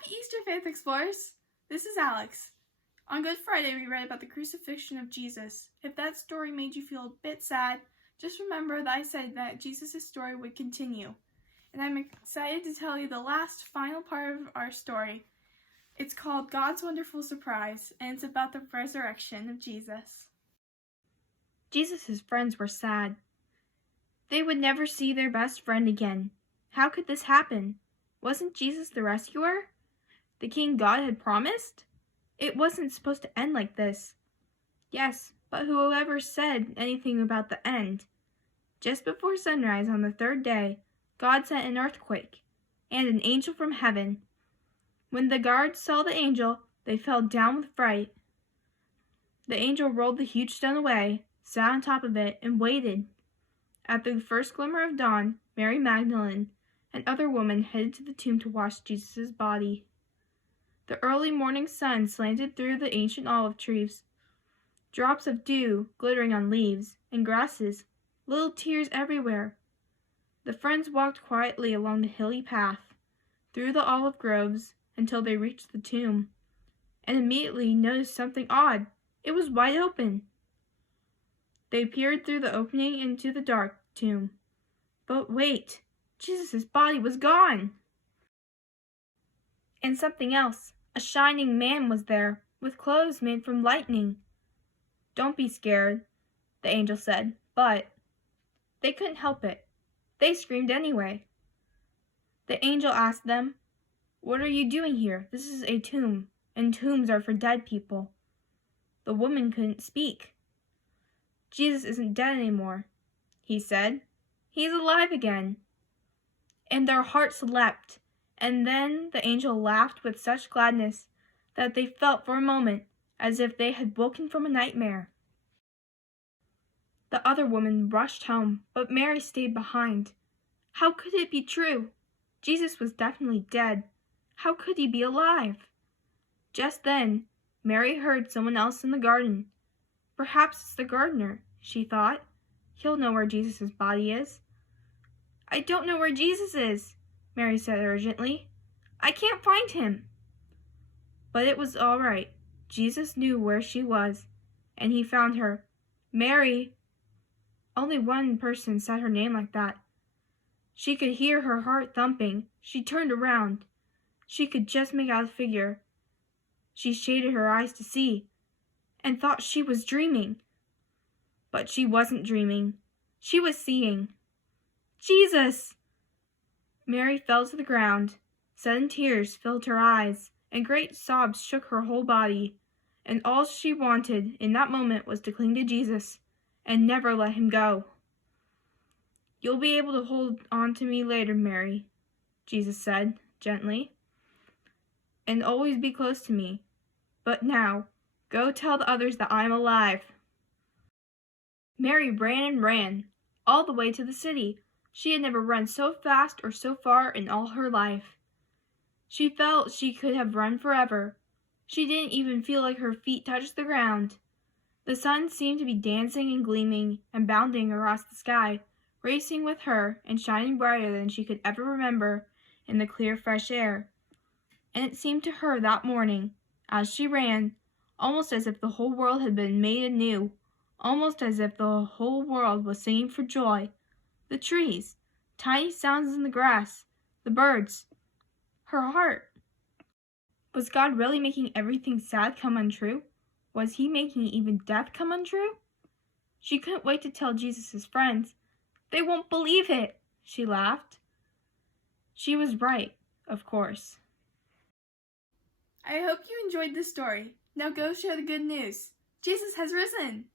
Happy Easter, Faith Explorers! This is Alex. On Good Friday, we read about the crucifixion of Jesus. If that story made you feel a bit sad, just remember that I said that Jesus' story would continue. And I'm excited to tell you the last, final part of our story. It's called God's Wonderful Surprise, and it's about the resurrection of Jesus. Jesus' friends were sad. They would never see their best friend again. How could this happen? Wasn't Jesus the rescuer? The king God had promised? It wasn't supposed to end like this. Yes, but whoever said anything about the end? Just before sunrise on the third day, God sent an earthquake and an angel from heaven. When the guards saw the angel, they fell down with fright. The angel rolled the huge stone away, sat on top of it, and waited. At the first glimmer of dawn, Mary Magdalene and other women headed to the tomb to wash Jesus' body. The early morning sun slanted through the ancient olive trees, drops of dew glittering on leaves and grasses, little tears everywhere. The friends walked quietly along the hilly path, through the olive groves, until they reached the tomb, and immediately noticed something odd. It was wide open. They peered through the opening into the dark tomb. But wait, Jesus' body was gone! And something else. A shining man was there, with clothes made from lightning. Don't be scared, the angel said, but they couldn't help it. They screamed anyway. The angel asked them, "What are you doing here? This is a tomb, and tombs are for dead people." The woman couldn't speak. "Jesus isn't dead anymore," he said. "He's alive again." And their hearts leapt. And then the angel laughed with such gladness that they felt for a moment as if they had woken from a nightmare. The other woman rushed home, but Mary stayed behind. How could it be true? Jesus was definitely dead. How could he be alive? Just then, Mary heard someone else in the garden. Perhaps it's the gardener, she thought. He'll know where Jesus' body is. "I don't know where Jesus is," Mary said urgently. "I can't find him." But it was all right. Jesus knew where she was, and he found her. "Mary!" Only one person said her name like that. She could hear her heart thumping. She turned around. She could just make out a figure. She shaded her eyes to see, and thought she was dreaming. But she wasn't dreaming. She was seeing. Jesus! Mary fell to the ground. Sudden tears filled her eyes, and great sobs shook her whole body. And all she wanted in that moment was to cling to Jesus and never let him go. "You'll be able to hold on to me later, Mary," Jesus said gently, "and always be close to me. But now, go tell the others that I'm alive." Mary ran and ran, all the way to the city. She had never run so fast or so far in all her life. She felt she could have run forever. She didn't even feel like her feet touched the ground. The sun seemed to be dancing and gleaming and bounding across the sky, racing with her and shining brighter than she could ever remember in the clear, fresh air. And it seemed to her that morning, as she ran, almost as if the whole world had been made anew, almost as if the whole world was singing for joy. The trees, tiny sounds in the grass, the birds, her heart. Was God really making everything sad come untrue? Was he making even death come untrue? She couldn't wait to tell Jesus' friends. "They won't believe it," she laughed. She was right, of course. I hope you enjoyed this story. Now go share the good news. Jesus has risen!